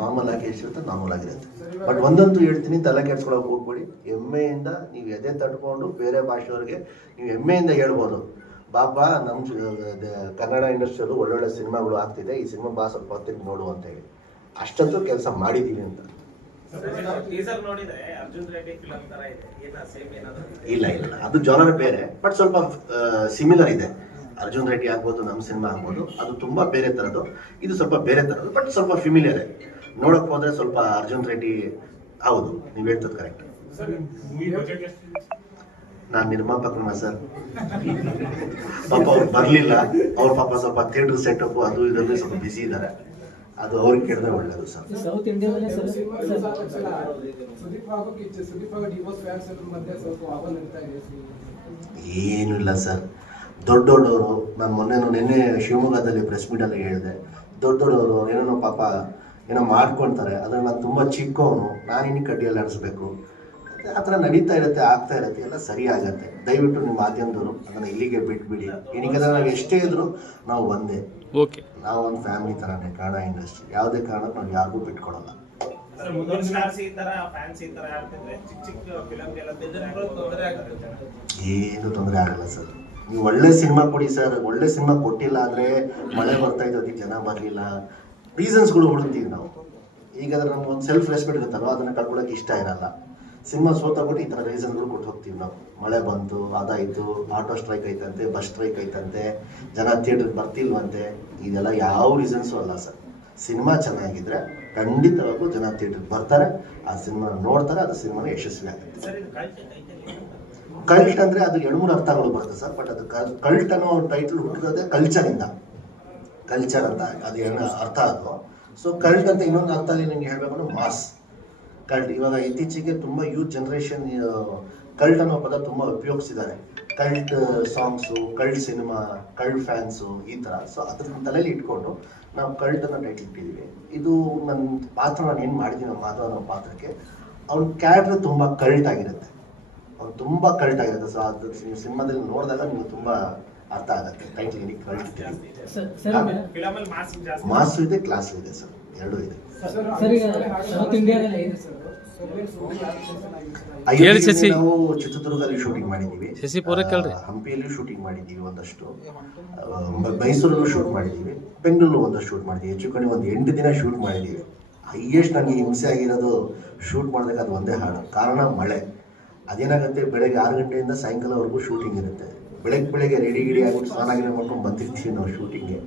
Speaker 2: normal ಆಗಿ ಎಷ್ಟಿರುತ್ತೆ ನಾರ್ಮಲ್ ಆಗಿರುತ್ತೆ. ಬಟ್ ಒಂದಂತೂ ಹೇಳ್ತೀನಿ, ತಲೆ ಕೆಡ್ಸ್ಕೊಳಕ್ ಹೋಗ್ಬೇಡಿ. ಹೆಮ್ಮೆಯಿಂದ ನೀವು ಎದೆ ತಡ್ಕೊಂಡು ಬೇರೆ ಭಾಷೆಯವ್ರಿಗೆ ನೀವು ಹೆಮ್ಮೆಯಿಂದ ಹೇಳ್ಬೋದು. ಬಾಬಾ ನಮ್ಮ ಕನ್ನಡ ಇಂಡಸ್ಟ್ರಿಯಲ್ಲೂ ಒಳ್ಳೊಳ್ಳೆ ಸಿನಿಮಾಗಳು ಆಗ್ತಿದೆ. ಈ ಸಿನಿಮಾ ಬಾ ಸ್ವಲ್ಪ ಹೊತ್ತಿಗೆ ನೋಡು ಅಂತ ಹೇಳಿ. ಅಷ್ಟಂತೂ ಕೆಲಸ ಮಾಡಿದ್ದೀನಿ ಅಂತ.
Speaker 4: ಟೀಸರ್ ನೋಡಿದ್ರೆ ಅರ್ಜುನ್ ರೆಡ್ಡಿ ಫಿಲಂ ತರ ಇದೆ. ಏನ ಸೇಮ್ ಏನಾದ್ರು
Speaker 2: ಇಲ್ಲ ಇಲ್ಲ. ಅದು ಜಾನರ್ ಬೇರೆ. ಬಟ್ ಸ್ವಲ್ಪ ಸಿಮಿಲರ್ ಇದೆ. ಅರ್ಜುನ್ ರೆಡ್ಡಿ ಆಗ್ಬೋದು ನಮ್ಮ ಸಿನಿಮಾ ಆಗ್ಬೋದು. ಅದು ತುಂಬಾ ಬೇರೆ ತರದ್ದು. ಇದು ಸ್ವಲ್ಪ ಬೇರೆ ತರದ್ದು. ಬಟ್ ಸ್ವಲ್ಪ ಫಿಮಿಲಿಯರ್ ನೋಡಕ್ ಹೋದ್ರೆ ಸ್ವಲ್ಪ ಅರ್ಜುನ್ ರೆಡ್ಡಿ ಹೌದು ನೀವು ಹೇಳ್ತದೆ ಕರೆಕ್ಟ್
Speaker 5: ಸರ್ ಮೂವಿ ಬಜೆಟ್ ಎಷ್ಟು
Speaker 2: ನಾನ್ ನಿರ್ಮಾಪಕನ ಸರ್. ಪಾಪ ಅವ್ರು ಬರಲಿಲ್ಲ. ಅವ್ರ ಪಾಪ ಸ್ವಲ್ಪ ಥಿಯೇಟರ್ ಸೆಟಪ್ ಅದು ಇದರಲ್ಲಿ ಸ್ವಲ್ಪ ಬಿಸಿ ಇದ್ದಾರೆ ಅದು ಅವ್ರಿಗೆ ಕೇಳಿದ್ರೆ ಒಳ್ಳೇದು ಸರ್.
Speaker 3: ಸೌತ್ ಇಂಡಿಯಾದಲ್ಲೇ
Speaker 2: ಏನು ಇಲ್ಲ ಸರ್. ದೊಡ್ಡ ದೊಡ್ಡವರು ನಾನು ಮೊನ್ನೆ ನಿನ್ನೆ ಶಿವಮೊಗ್ಗದಲ್ಲಿ ಪ್ರೆಸ್ ಮೀಟಲ್ಲಿ ಹೇಳಿದೆ. ದೊಡ್ಡ ದೊಡ್ಡವರು ಏನೇನೋ ಪಾಪ ಏನೋ ಮಾಡ್ಕೊಳ್ತಾರೆ ಆದರೆ ನಾನು ತುಂಬ ಚಿಕ್ಕವನು. ನಾನು ಇನ್ನಿ ಕಡ್ಡಿಯಲ್ಲಿ ಆಡಿಸ್ಬೇಕು ಆ ಥರ ನಡೀತಾ ಇರುತ್ತೆ ಆಗ್ತಾ ಇರುತ್ತೆ ಎಲ್ಲ ಸರಿಯಾಗತ್ತೆ. ಆಗತ್ತೆ ದಯವಿಟ್ಟು ನಿಮ್ಮ ಮಾಧ್ಯಮದವರು ಅದನ್ನು ಇಲ್ಲಿಗೆ ಬಿಟ್ಬಿಡಿ. ಏನಕ್ಕೆ ನಾವು ಎಷ್ಟೇ ಇದ್ರು ನಾವು ಒಂದೇ.
Speaker 1: ಓಕೆ.
Speaker 2: ನಾವು ಒಂದು ಫ್ಯಾಮಿಲಿ ಥರನೇ ಕನ್ನಡ ಇಂಡಸ್ಟ್ರಿ. ಯಾವುದೇ ಕಾರಣಕ್ಕೆ ನಾವು ಯಾರಿಗೂ ಬಿಟ್ಕೊಡಲ್ಲ.
Speaker 4: ಸರ್ ಮುಂದಿನ ಸ್ಟಾರ್ಸ್ ಈ ತರ ಫ್ಯಾನ್ಸ್ ಈ ತರ ಆಡ್ತಿದ್ರೆ ಚಿಕ್ಕ ಚಿಕ್ಕ ಫಿಲಮ್ಗೆಲ್ಲ ತೊಂದರೆ ಆಗುತ್ತೆ.
Speaker 2: ಏನು ತೊಂದರೆ ಆಗಲ್ಲ ಸರ್. ನೀವು ಒಳ್ಳೆ ಸಿನಿಮಾ ಕೊಡಿ ಸರ್. ಒಳ್ಳೆ ಸಿನಿಮಾ ಕೊಟ್ಟಿಲ್ಲ ಅಂದ್ರೆ ಮಳೆ ಬರ್ತಾ ಇದ್ದು ಅದಕ್ಕೆ ಜನ ಬರಲಿಲ್ಲ. ರೀಸನ್ಸ್ಗಳು ಹುಡುಕ್ತೀವಿ ನಾವು. ಈಗ ಅದ್ರ ನಮ್ಗೆ ಒಂದು ಸೆಲ್ಫ್ ರೆಸ್ಪೆಕ್ಟ್ ಇರುತ್ತಲ್ವ? ಅದನ್ನ ಕಳ್ಕೊಳ್ಳೋಕೆ ಇಷ್ಟ ಇರಲ್ಲ. ಸಿನಿಮಾ ಸೋತಾಗ್ಬಿಟ್ಟು ಈ ಥರ ರೀಸನ್ಗಳು ಕೊಟ್ಟು ಹೋಗ್ತೀವಿ ನಾವು. ಮಳೆ ಬಂತು ಅದಾಯಿತು ಆಟೋ ಸ್ಟ್ರೈಕ್ ಐತಂತೆ ಬಸ್ ಸ್ಟ್ರೈಕ್ ಐತಂತೆ ಜನ ಥಿಯೇಟರ್ ಬರ್ತಿಲ್ವಂತೆ ಇದೆಲ್ಲ ಯಾವ ರೀಸನ್ಸು ಅಲ್ಲ ಸರ್. ಸಿನಿಮಾ ಚೆನ್ನಾಗಿದ್ರೆ ಖಂಡಿತವಾಗೂ ಜನ ಥಿಯೇಟರ್ ಬರ್ತಾರೆ ಆ ಸಿನಿಮಾ ನೋಡ್ತಾರೆ ಅದು ಸಿನಿಮಾನ ಯಶಸ್ವಿ ಆಗುತ್ತೆ. ಕಲ್ಟ್ ಅಂದ್ರೆ ಅದು ಎಳ್ಮೂರು ಮೂರು ಅರ್ಥಗಳು ಬರುತ್ತೆ ಸರ್ ಬಟ್ ಅದು ಕಲ್ಟ್ ಅನ್ನೋ ಟೈಟಲ್ ಹುಟ್ಟಿರೋದೇ ಕಲ್ಚರ್ ಇಂದ. ಕಲ್ಚರ್ ಅಂತ ಅದು ಏನೋ ಅರ್ಥ ಅದು. ಸೊ ಕಲ್ಟ್ ಅಂತ ಇನ್ನೊಂದು ಅರ್ಥದಲ್ಲಿ ನಿಮ್ಗೆ ಹೇಳಬೇಕು ಮಾಸ್ ಕಲ್ಟ್ ಇವಾಗ ಇತ್ತೀಚೆಗೆ ತುಂಬ ಯೂತ್ ಜನರೇಷನ್ ಕಲ್ಟ್ ಅನ್ನೋ ಪದ ತುಂಬ ಉಪಯೋಗಿಸಿದ್ದಾರೆ cult songs cult cinema cult fans ಈ ಥರ ಸೊ ಅದ್ರ ತಲೆಯಲ್ಲಿ ಇಟ್ಕೊಂಡು ನಾವು ಕಲ್ಟ್ ಅನ್ನೋ ಟೈಟಲ್ ಇಟ್ಟಿದ್ದೀವಿ. ಇದು ನನ್ನ ಪಾತ್ರ ನಾನು ಏನು ಮಾಡಿದ್ದೀನಿ ನಮ್ಮ ಮಾಧವ ಅನ್ನೋ ಪಾತ್ರಕ್ಕೆ ಅವ್ನ ಕ್ಯಾರೆಕ್ಟರ್ ತುಂಬ ಕಲ್ಟ್ ಆಗಿರುತ್ತೆ. ಅವ್ನು ತುಂಬ ಕಲ್ಟ್ ಆಗಿರುತ್ತೆ. ಸೊ ಅದು ನೀವು ಸಿನಿಮಾದಲ್ಲಿ ನೋಡಿದಾಗ ನೀವು ತುಂಬ ಅರ್ಥ ಆಗುತ್ತೆ. ಟೈಟ್ ಏನಕ್ಕೆ ಕಲ್ಟ್ ಇಟ್ಟಿದ್ದೀವಿ
Speaker 3: ಸರ್ ಸರ್ ಈಗ-
Speaker 4: ಅಲ್ಲಿ ಮಾಸ್ ಜಾಸ್ತಿ
Speaker 2: ಮಾಸು ಇದೆ ಕ್ಲಾಸು ಇದೆ ಸರ್ ಎರಡೂ ಇದೆ.
Speaker 3: ಸರ್ ಈಗ ಸೌತ್ ಇಂಡಿಯಾದಲ್ಲಿ ಇದೆ ಸರ್
Speaker 1: ಹೇಳಿ ಶಶಿ.
Speaker 2: ನಾವು ಚಿತ್ರದುರ್ಗದಲ್ಲಿ ಶೂಟಿಂಗ್ ಮಾಡಿದ್ದೀವಿ.
Speaker 1: ಶಶಿ ಪೂರ ಕೇಳ್ರಿ.
Speaker 2: ಹಂಪಿಯಲ್ಲಿ ಶೂಟಿಂಗ್ ಮಾಡಿದ್ದೀವಿ ಒಂದಷ್ಟು. ಮೈಸೂರಲ್ಲೂ ಶೂಟ್ ಮಾಡಿದ್ದೀವಿ. ಬೆಂಗಳೂರು ಒಂದಷ್ಟು ಶೂಟ್ ಮಾಡಿದ್ದೀವಿ. ಹೆಚ್ಚು ಕಡೆ ಒಂದು ಎಂಟು ದಿನ ಶೂಟ್ ಮಾಡಿದ್ದೀವಿ. ಹೈಯೆಸ್ಟ್ ನನಗೆ ಹಿಂಸೆ ಆಗಿರೋದು ಶೂಟ್ ಮಾಡಿದಾಗ ಅದು ಒಂದೇ ಹಾಡು. ಕಾರಣ ಮಳೆ. ಅದೇನಾಗುತ್ತೆ? ಬೆಳಗ್ಗೆ ಆರು ಗಂಟೆಯಿಂದ ಸಾಯಂಕಾಲವರೆಗೂ ಶೂಟಿಂಗ್ ಇರುತ್ತೆ. ಬೆಳಗ್ಗೆ ಬೆಳಗ್ಗೆ ರೆಡಿ ಗಿಡಿ ಆಗ್ಬಿಟ್ಟು ಸ್ನಾನ ಗಿಡ ಮಾಡ್ಕೊಂಡು ಬಂದಿರ್ತೀವಿ ನಾವು ಶೂಟಿಂಗ್ಗೆ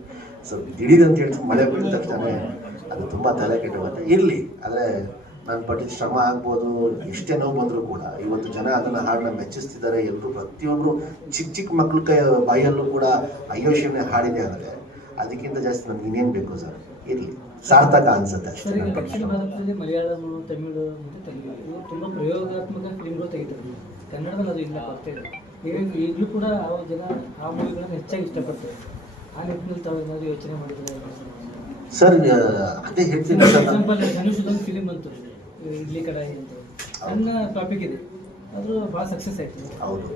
Speaker 2: ಸೊ ದಿಢೀರ್ ಅಂತ ಹೇಳ್ತೀವಿ ಮಳೆ ಬೀಳಿದ ತಕ್ಷಣ ಅದು ತುಂಬ ತಲೆ ಕೆಟ್ಟೋಗುತ್ತೆ ಇರಲಿ ಆದರೆ ನಾನು ಪಟ್ಟಿದ ಶ್ರಮ ಆಗ್ಬೋದು ಎಷ್ಟೇ ನೋವು ಬಂದರೂ ಕೂಡ ಇವತ್ತು ಜನ ಅದನ್ನು ಹಾಡನ್ನ ಮೆಚ್ಚಿಸ್ತಿದ್ದಾರೆ ಎಲ್ಲರೂ ಪ್ರತಿಯೊಬ್ಬರು ಚಿಕ್ಕ ಚಿಕ್ಕ ಮಕ್ಕಳ ಕೈ ಬಾಯಲ್ಲೂ ಕೂಡ ಅಯ್ಯೋ ಶಿವನೇ ಹಾಡಿದೆ ಅಂದರೆ ಅದಕ್ಕಿಂತ ಜಾಸ್ತಿ ನನಗೆ ಇನ್ನೇನು ಬೇಕು ಸರ್? ಇರಲಿ ಸಾರ್ಥಕ ಅನ್ಸುತ್ತೆ
Speaker 3: ಮಲಯಾಳಂ ತಮಿಳು ತುಂಬ ಪ್ರಯೋಗಾತ್ಮಕ ಫಿಲ್ಮ್ಗಳು ತೆಗಿತಾರೆ. ಕನ್ನಡದಲ್ಲಿ ಅದು ಇಲ್ಲ ಬರ್ತಾ ಇದೆ ಈಗ ಈಗಲೂ ಕೂಡ ಆ ಜನ ಆ ಮೂವಿಗಳನ್ನು ಹೆಚ್ಚಾಗಿ ಇಷ್ಟಪಡ್ತಾರೆ. ಆ ನಿಟ್ಟಿನಲ್ಲಿ ತಾವು ಏನಾದರೂ ಯೋಚನೆ ಮಾಡಿದ್ರೆ
Speaker 2: ಸರ್ ಅದೇ ಹೇಳ್ತೀನಿ ಸರ್.
Speaker 3: ಧನುಷದೊಂದು ಫಿಲಿಮ್ ಅಂತ ಇಡ್ಲಿ ಕಡಾಯಿ ಅಂತ ನನ್ನ ಟಾಪಿಕ್ ಇದೆ. ಆದರೂ ಭಾಳ ಸಕ್ಸಸ್ ಆಯ್ತು.
Speaker 2: ಹೌದು.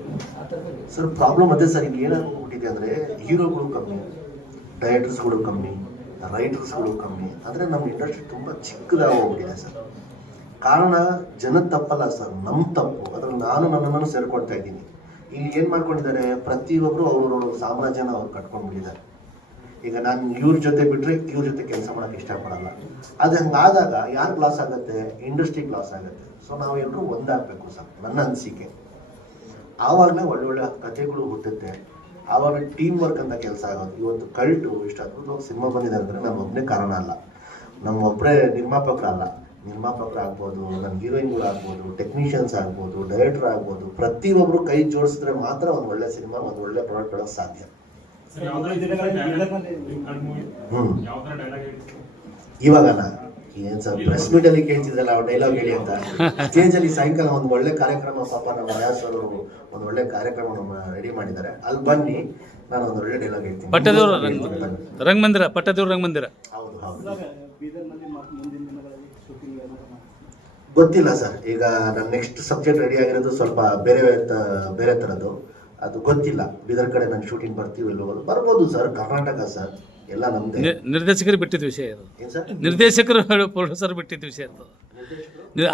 Speaker 2: ಸರ್ ಪ್ರಾಬ್ಲಮ್ ಅದೇ ಸರ್ ಈಗ ಏನಾಗ್ಬಿಟ್ಟಿದೆ ಅಂದರೆ ಹೀರೋಗಳು ಕಮ್ಮಿ ಡೈರೆಕ್ಟರ್ಸ್ಗಳು ಕಮ್ಮಿ ರೈಟರ್ಸ್ಗಳು ಕಮ್ಮಿ. ಅಂದರೆ ನಮ್ಮ ಇಂಡಸ್ಟ್ರಿ ತುಂಬ ಚಿಕ್ಕದಾಗಿ ಹೋಗ್ಬಿಟ್ಟಿದೆ ಸರ್. ಕಾರಣ ಜನದ ತಪ್ಪಲ್ಲ ಸರ್ ನಮ್ಮ ತಪ್ಪು. ಅದ್ರಲ್ಲಿ ನಾನು ನನ್ನನ್ನು ಸೇರ್ಕೊಳ್ತಾ ಇದ್ದೀನಿ. ಇಲ್ಲಿ ಏನು ಮಾಡ್ಕೊಂಡಿದ್ದಾರೆ? ಪ್ರತಿಯೊಬ್ಬರು ಅವ್ರವ್ರ ಸಾಮ್ರಾಜ್ಯನ ಅವ್ರು ಕಟ್ಕೊಂಡ್ಬಿಟ್ಟಿದ್ದಾರೆ. ಈಗ ನಾನು ಇವ್ರ ಜೊತೆ ಬಿಟ್ಟರೆ ಇವ್ರ ಜೊತೆ ಕೆಲಸ ಮಾಡೋಕ್ಕೆ ಇಷ್ಟಪಡಲ್ಲ. ಅದು ಹಂಗಾದಾಗ ಯಾರು ಲಾಸ್ ಆಗುತ್ತೆ? ಇಂಡಸ್ಟ್ರಿ ಲಾಸ್ ಆಗುತ್ತೆ. ಸೊ ನಾವೆಲ್ಲರೂ ಒಂದಾಗಬೇಕು ಸರ್, ನನ್ನ ಅನಿಸಿಕೆ. ಆವಾಗಲೇ ಒಳ್ಳೊಳ್ಳೆ ಕಥೆಗಳು ಹುಟ್ಟುತ್ತೆ. ಆವಾಗ ಟೀಮ್ ವರ್ಕ್ ಅಂತ ಕೆಲಸ ಆಗೋದು, ಇವತ್ತು ಕಲ್ಟು ಇಷ್ಟು ಅದ್ಭುತವಾಗಿ ಸಿನಿಮಾ ಬಂದಿದೆ ಅಂದರೆ ನಮ್ಮ ಒಬ್ಬನೇ ಕಾರಣ ಅಲ್ಲ. ನಮ್ಮ ಒಬ್ಬರೇ ನಿರ್ಮಾಪಕರಲ್ಲ ನಿರ್ಮಾಪಕರು ಆಗ್ಬೋದು ನನ್ನ ಹೀರೋಯಿನ್ಗಳು ಆಗ್ಬೋದು ಟೆಕ್ನಿಷಿಯನ್ಸ್ ಆಗ್ಬೋದು ಡೈರೆಕ್ಟರ್ ಆಗ್ಬೋದು ಪ್ರತಿಯೊಬ್ಬರು ಕೈ ಜೋಡಿಸಿದ್ರೆ ಮಾತ್ರ ಒಂದು ಒಳ್ಳೆ ಸಿನಿಮಾ, ಒಂದು ಒಳ್ಳೆ ಪ್ರಾಡಕ್ಟ್ ಕೊಡೋಕೆ ಸಾಧ್ಯ. ಇವಾಗನ? ಏನ್ ಸರ್ ಪ್ರೆಸ್ ಮೀಟ್ ಅಲ್ಲಿ ಕೇಳ್ತಿದ್ರಲ್ಲ ಅವ್ರ ಡೈಲಾಗ್ ಹೇಳಿ ಅಂತ. ಸ್ಟೇಜ್ ಅಲ್ಲಿ ಸಾಯಂಕಾಲ ಒಂದು ಒಳ್ಳೆ ಕಾರ್ಯಕ್ರಮ ಪಾಪ ನಮ್ಮ ವಯಸ್ ಅವರು ಒಂದು ಒಳ್ಳೆ ಕಾರ್ಯಕ್ರಮ ನಮ್ಮ ರೆಡಿ ಮಾಡಿದ್ದಾರೆ. ಅಲ್ಲಿ ಬನ್ನಿ ನಾನು ಒಂದು ಒಳ್ಳೆ ಡೈಲಾಗ್ ಹೇಳ್ತೀನಿ.
Speaker 1: ಪಟ್ಟದೇವ್ರ
Speaker 2: ಹೇಳ್ತೀನಿ
Speaker 1: ರಂಗಮಂದಿರ ಪಟ್ಟದೇವ್ರ ರಂಗಮಂದಿರ.
Speaker 2: ಹೌದು ಹೌದು. ಗೊತ್ತಿಲ್ಲ ಸರ್ ಈಗ ನನ್ನ ನೆಕ್ಸ್ಟ್ ಸಬ್ಜೆಕ್ಟ್ ರೆಡಿ ಆಗಿರೋದು ಸ್ವಲ್ಪ ಬೇರೆ ತ- ಬೇರೆ ಥರದ್ದು ಅದು ಗೊತ್ತಿಲ್ಲ. ಬೀದರ್ ಕಡೆ ನಾನು ಶೂಟಿಂಗ್ ಬರ್ತೀವಿ ಇಲ್ಲೋ ಬರ್ಬೋದು ಸರ್ ಕರ್ನಾಟಕ ಸರ್ ಎಲ್ಲ ನಮ್ದೇ.
Speaker 1: ನಿರ್ದೇಶಕರು ಬಿಟ್ಟಿದ್ದ ವಿಷಯ ಇದು.
Speaker 2: ಏನ್ ಸರ್
Speaker 1: ನಿರ್ದೇಶಕರು ಪ್ರೊಡ್ಯೂಸರ್ ಬಿಟ್ಟಿದ್ದ ವಿಷಯ ಅದು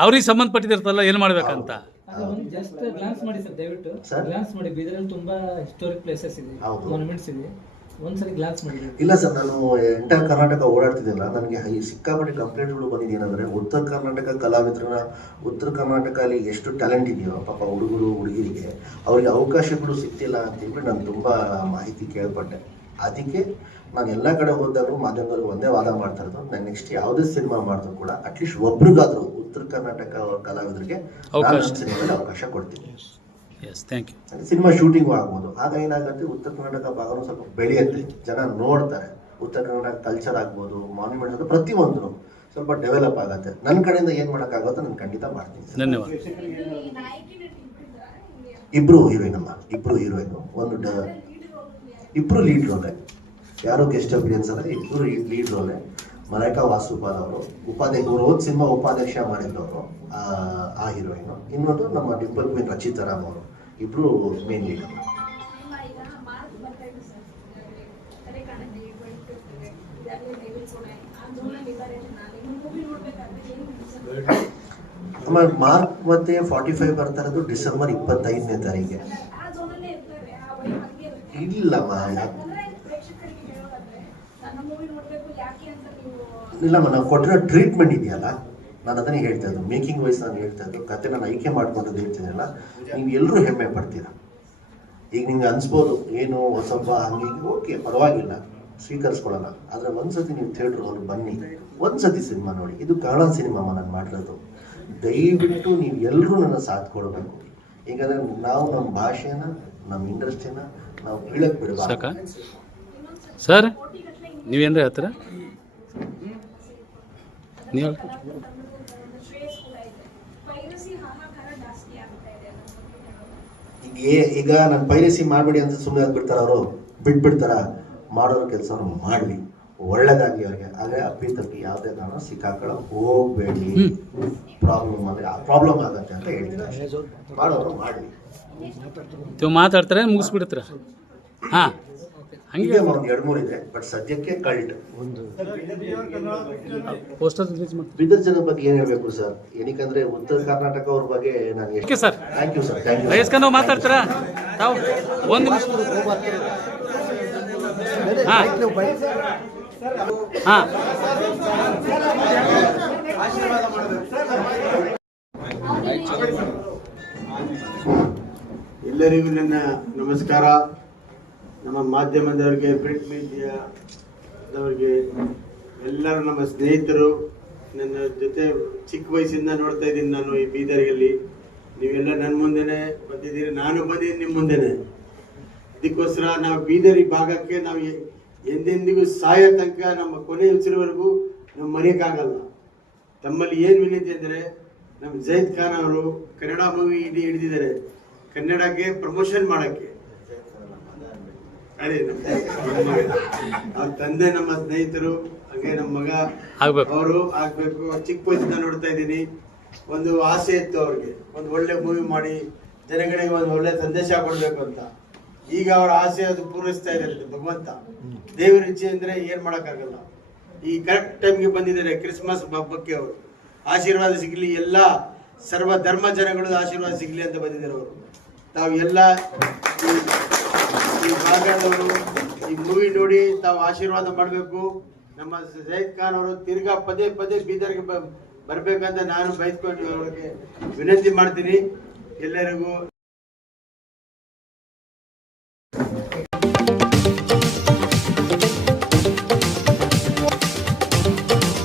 Speaker 1: ಅವ್ರಿಗೆ ಸಂಬಂಧಪಟ್ಟಿದಿರ್ತಲ್ಲ ಏನು ಮಾಡ್ಬೇಕಂತ?
Speaker 3: ಜಸ್ಟ್ ಗ್ಲಾನ್ಸ್ ಮಾಡಿ ಸರ್ ದಯವಿಟ್ಟು. ಗ್ಲಾನ್ಸ್ ಮಾಡಿ. ಬೀದರಲ್ಲಿ ತುಂಬಾ ಹಿಸ್ಟೋರಿಕ್ ಪ್ಲೇಸಸ್ ಇದೆ. ಮಾನ್ಯುಮೆಂಟ್ಸ್ ಇದೆ. ಒಂದ್ಸರಿ ಗ್ಲಾನ್ಸ್ ಮಾಡಿ
Speaker 2: ಇಲ್ಲ ಸರ್ ನಾನು ಎಂಟರ್ ಕರ್ನಾಟಕ ಓಡಾಡ್ತಿದ್ದಿಲ್ಲ ನನಗೆ ಈ ಸಿಕ್ಕಾಪಟ್ಟೆ ಕಂಪ್ಲೇಂಟ್ಗಳು ಬಂದಿದೆ ಏನಂದರೆ ಉತ್ತರ ಕರ್ನಾಟಕ ಕಲಾವಿದರನ್ನ ಉತ್ತರ ಕರ್ನಾಟಕ ಅಲ್ಲಿ ಎಷ್ಟು ಟ್ಯಾಲೆಂಟ್ ಇದೆಯೋ ಪಾಪ ಹುಡುಗರು ಹುಡುಗಿರಿಗೆ ಅವರಿಗೆ ಅವಕಾಶಗಳು ಸಿಗ್ತಿಲ್ಲ ಅಂತೇಳಿ ನಾನು ತುಂಬ ಮಾಹಿತಿ ಕೇಳ್ಪಟ್ಟೆ. ಅದಕ್ಕೆ ನಾನು ಎಲ್ಲ ಕಡೆ ಹೋದಾಗಲೂ ಮಾಧ್ಯಮದಲ್ಲಿ ಒಂದೇ ವಾದ ಮಾಡ್ತಾ ಇರೋದು ನಾನು ನೆಕ್ಸ್ಟ್ ಯಾವುದೇ ಸಿನಿಮಾ ಮಾಡಿದ್ರು ಕೂಡ ಅಟ್ಲೀಸ್ಟ್ ಒಬ್ರಿಗಾದ್ರೂ ಉತ್ತರ ಕರ್ನಾಟಕ ಕಲಾವಿದರಿಗೆ
Speaker 1: ಅವಕಾಶ.
Speaker 2: ಸಿನಿಮಾದಲ್ಲಿ ಅವಕಾಶ ಕೊಡ್ತೀನಿ.
Speaker 1: Yes thank you
Speaker 2: cinema shooting ಆಗ್ಬೋದು. ಆಗ ಏನಾಗುತ್ತೆ ಉತ್ತರ ಕರ್ನಾಟಕ ಭಾಗನೂ ಸ್ವಲ್ಪ ಬೆಳೆಯುತ್ತೆ. ಜನ ನೋಡ್ತಾರೆ. ಉತ್ತರ ಕರ್ನಾಟಕ ಕಲ್ಚರ್ ಆಗ್ಬೋದು ಮಾನ್ಯುಮೆಂಟ್ಸ್ ಅದು ಪ್ರತಿಯೊಂದು ಸ್ವಲ್ಪ ಡೆವಲಪ್ ಆಗುತ್ತೆ. ನನ್ನ ಕಡೆಯಿಂದ ಏನು ಮಾಡೋಕ್ಕಾಗುತ್ತೋ ನಾನು ಖಂಡಿತ ಮಾಡ್ತೀನಿ.
Speaker 1: ಧನ್ಯವಾದ.
Speaker 2: ಇಬ್ರು ಹೀರೋಯಿನ್ ಅಮ್ಮ. ಇಬ್ರು ಹೀರೋಯಿನ್ ಒಂದು ಇಬ್ಬರು ಲೀಡ್ ರೋಲೆ ಯಾರು ಗೆಸ್ಟ್ ಅಪಿಯನ್ಸ್ ಅಂದರೆ ಇಬ್ಬರು ಲೀಡ್ ರೋಲೆ ಮಲೈಕಾ ವಾಸುಪಾಲ್ ಅವರು. ಉಪಾಧ್ಯಕ್ಷ ಅವರು ಹೋದ್ ಸಿನಿಮಾ ಉಪಾಧ್ಯಕ್ಷ ಮಾಡಿದ್ದವರು ಆ ಹೀರೋಯಿನ್ ಇನ್ನೊಂದು ನಮ್ಮ ಡಿಂಪಲ್ ಕ್ವೀನ್ ರಚಿತಾರಾಮ್ ಅವರು. ಇಬ್ರು ಮೇನ್ ಲೀಡ್
Speaker 6: ನಿಮ್ಮ ಮಾರ್ಕ್
Speaker 2: ಮತ್ತೆ ಫಾರ್ಟಿ ಫೈವ್ ಬರ್ತಾ ಇರೋದು ಡಿಸೆಂಬರ್ ಇಪ್ಪತ್ತೈದನೇ
Speaker 6: ತಾರೀಕೆ
Speaker 2: ಇಲ್ಲಮ್ಮ ಇಲ್ಲಮ್ಮ ನಾವು ಕೊಟ್ಟಿರೋ ಟ್ರೀಟ್ಮೆಂಟ್ ಇದೆಯಲ್ಲ? ನಾನು ಅದನ್ನೇ ಹೇಳ್ತಾ ಇದ್ದು ಮೇಕಿಂಗ್ ವೈಸ್ ನಾನು ಹೇಳ್ತಾ ಇದ್ದು ಕತೆ ನಾನು ಆಯ್ಕೆ ಮಾಡ್ಕೊಂಡು ಹೇಳ್ತೀನಲ್ಲ ನೀವು ಎಲ್ಲರೂ ಹೆಮ್ಮೆ ಪಡ್ತೀರ? ಈಗ ನಿಮ್ಗೆ ಅನ್ಸ್ಬೋದು ಏನು ಸ್ವಲ್ಪ ಹಂಗೆ ಓಕೆ ಪರವಾಗಿಲ್ಲ ಸ್ವೀಕರಿಸ್ಕೊಳ್ಳೋಣ. ಆದರೆ ಒಂದ್ಸತಿ ನೀವು ಥಿಯೇಟರ್ ಅವ್ರು ಬನ್ನಿ. ಒಂದ್ಸತಿ ಸಿನಿಮಾ ನೋಡಿ. ಇದು ಕನ್ನಡ ಸಿನಿಮಾ ನಾನು ಮಾಡಿರೋದು. ದಯವಿಟ್ಟು ನೀವು ಎಲ್ಲರೂ ನನ್ನ ಸಾಥ್ ಕೊಡಬೇಕು. ಯಾಕಂದ್ರೆ ನಾವು ನಮ್ಮ ಭಾಷೆನ ನಮ್ಮ ಇಂಡಸ್ಟ್ರಿನ ನಾವು ಬೀಳಕ್ ಬಿಡಬಾರ್ದು.
Speaker 1: ಸಾಕ? ಸರ್ ನೀವೇನ್ರಿ ಹೇಳ್ತೀರಾ? ನೀವು
Speaker 6: ಶ್ರೇಯಸ್ ಕೂಡ ಇದೆ ಪೈರಸಿ ಹಾಹಾಕಾರ ಜಾಸ್ತಿ ಆಗ್ತಾ ಇದೆ ಅನ್ನೋದು ಹೇಳೋದು
Speaker 2: ಈಗ ಏ- ಈಗ ನಾನು ಪೈರಸಿ ಮಾಡಬೇಡಿ ಅಂತ ಸುಮ್ಮನೆ ಬಿಡ್ತಾರ ಅವರು. ಬಿಟ್ಬಿಡ್ತಾರ. ಮಾಡೋರು ಕೆಲಸ ಮಾಡಲಿ. ಒಳ್ಳೇದಾಗಿ ಅವ್ರಿಗೆ. ಆದರೆ ಅಪ್ಪಿ ತಪ್ಪಿ ಯಾವುದೇ ಕಾರಣ ಸಿಕ್ಕಾಕೊಳ್ಳೋ ಹೋಗ್ಬೇಡಿ. ಪ್ರಾಬ್ಲಮ್ ಅಂದ್ರೆ ಪ್ರಾಬ್ಲಮ್ ಆಗತ್ತೆ ಅಂತ ಹೇಳ್ತೀನಿ. ಮಾಡೋರು ಮಾಡಲಿ.
Speaker 1: ಮಾತಾಡ್ತಾರೆ ಮುಗಿಸ್ಬಿಡ್ತಾರೆ. ಹಾಂ. ಹಂಗೆ
Speaker 2: ಒಂದು ಎರಡು ಮೂರು ಇದೆ ಬಟ್ ಸದ್ಯಕ್ಕೆ ಕಲ್ಟ್
Speaker 1: ಪೋಸ್ಟರ್ ರಿಲೀಸ್ ಮಾಡ್ತೀವಿ
Speaker 2: ಬೀದರ್ ಜನ ಬಗ್ಗೆ ಏನು ಹೇಳಬೇಕು ಸರ್? ಏನಕ್ಕಂದ್ರೆ ಉತ್ತರ ಕರ್ನಾಟಕ ಅವ್ರ ಬಗ್ಗೆ ನಾನು
Speaker 1: okay sir
Speaker 2: thank you sir thank you
Speaker 1: ವಯಸ್ಕನ್ನು ಮಾತಾಡ್ತೀರಾ? ತಾವು ಒಂದು ನಿಮಿಷ. ಹಾಂ. ಹಾಂ.
Speaker 7: ಎಲ್ಲರಿಗೂ ನನ್ನ ನಮಸ್ಕಾರ. ನಮ್ಮ ಮಾಧ್ಯಮದವರಿಗೆ ಪ್ರಿಂಟ್ ಮೀಡಿಯಾದವರಿಗೆ ಎಲ್ಲರೂ ನಮ್ಮ ಸ್ನೇಹಿತರು. ನನ್ನ ಜೊತೆ ಚಿಕ್ಕ ವಯಸ್ಸಿಂದ ನೋಡ್ತಾ ಇದ್ದೀನಿ ನಾನು ಈ ಬೀದರ್ಗಲ್ಲಿ ನೀವೆಲ್ಲ ನನ್ನ ಮುಂದೆನೆ ಬಂದಿದ್ದೀರಿ, ನಾನು ಬಂದಿದ್ದೀನಿ ನಿಮ್ಮ ಮುಂದೆನೆ. ಇದಕ್ಕೋಸ್ಕರ ನಾವು ಬೀದರ್ ಭಾಗಕ್ಕೆ ನಾವು ಎಂದೆಂದಿಗೂ ಸಾಯೋ ತನಕ ನಮ್ಮ ಕೊನೆ ಉಸಿರುವರೆಗೂ ನಾವು ಮರೆಯೋಕ್ಕಾಗಲ್ಲ. ತಮ್ಮಲ್ಲಿ ಏನು ವಿನಂತಿ ಅಂದರೆ ನಮ್ಮ ಜೈದ್ ಖಾನ್ ಅವರು ಕನ್ನಡ ಮೂವಿ ಇಡೀ ಹಿಡಿದಿದ್ದಾರೆ. ಕನ್ನಡಕ್ಕೆ ಪ್ರಮೋಷನ್ ಮಾಡಕ್ಕೆ. ಅದೇ. ಅವ್ರ ತಂದೆ ನಮ್ಮ ಸ್ನೇಹಿತರು ಹಾಗೆ ನಮ್ಮ ಮಗ. ಅವರು ಆಗ್ಬೇಕು. ಚಿಕ್ಕ ವಯಸ್ಸಿಂದ ನೋಡ್ತಾ ಇದ್ದೀನಿ. ಒಂದು ಆಸೆ ಇತ್ತು ಅವ್ರಿಗೆ. ಒಂದು ಒಳ್ಳೆ ಮೂವಿ ಮಾಡಿ ಜನಗಳಿಗೆ ಒಂದು ಒಳ್ಳೆ ಸಂದೇಶ ಕೊಡ್ಬೇಕು ಅಂತ. ಈಗ ಅವ್ರ ಆಸೆ ಅದು ಪೂರೈಸ್ತಾ ಇದ್ದಾರೆ ಭಗವಂತ. ದೇವರ ಇಚ್ಛೆ ಅಂದ್ರೆ ಏನ್ ಮಾಡಕ್ಕಾಗಲ್ಲ. ಈ ಕರೆಕ್ಟ್ ಟೈಮ್ಗೆ ಬಂದಿದ್ದಾರೆ ಕ್ರಿಸ್ಮಸ್ ಹಬ್ಬಕ್ಕೆ ಅವರು. ಆಶೀರ್ವಾದ ಸಿಗಲಿ ಎಲ್ಲ ಸರ್ವ ಧರ್ಮ ಜನಗಳು ಆಶೀರ್ವಾದ ಸಿಗಲಿ ಅಂತ ಬಂದಿದ್ದಾರೆ ಅವರು. ತಾವು ಎಲ್ಲ ಈ- ಭಾಗದವರು ಈ ಮೂವಿ ನೋಡಿ ತಾವು ಆಶೀರ್ವಾದ ಮಾಡಬೇಕು. ನಮ್ಮ ಜೈದ್ ಖಾನ್ ಅವರು ತಿರ್ಗಾ ಪದೇ ಪದೇ ಬೀದರ್ಗೆ ಬರ್ಬೇಕಂತ ನಾನು ಬಯಸ್ಕೊಂಡು ಅವ್ರಿಗೆ ವಿನಂತಿ ಮಾಡ್ತೀನಿ. ಎಲ್ಲರಿಗೂ